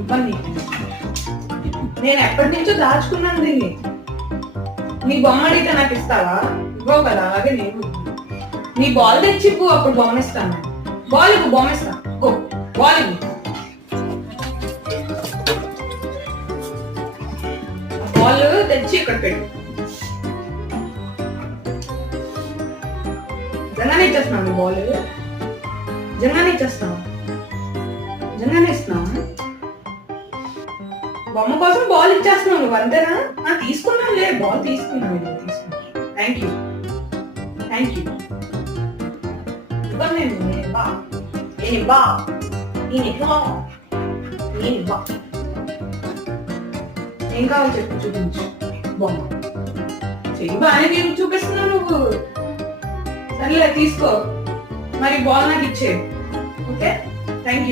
ఇవ్వండి. నేను ఎప్పటి నుంచో దాచుకున్నాను దీన్ని. నీ బొమ్మ అడిగితే నాకు ఇస్తావా? ఇవ్వవు కదా, అలాగే నేను. నీ బాల్ తెచ్చిప్పు, అప్పుడు బొమ్మ ఇస్తాను. బాల్ ఇవ్వు, బొమ్మ ఇస్తా. గో, బాల్ ఇవ్వు. బాల్ తెచ్చి ఇక్కడ పెట్టు. నిజంగానే ఇచ్చేస్తున్నాను బాల్. నిజంగానే ఇచ్చేస్తాను. నిజంగానే ఇస్తున్నావు. బొమ్మ కోసం బాల్ ఇచ్చేస్తున్నావు నువ్వు, అంతేనా? తీసుకున్నాను లే, బాల్ తీసుకున్నాను. Thank you, thank you. ఇవ్వను నేను. నేను ఇవ్వా. ఏం కావాలి చెప్పు, చూపించు. బొమ్మ చెయ్యి బాగానే చూపిస్తున్నావు నువ్వు. సరేలే తీసుకో, మరి బాల్ నాకు ఇచ్చే. Okay, thank you.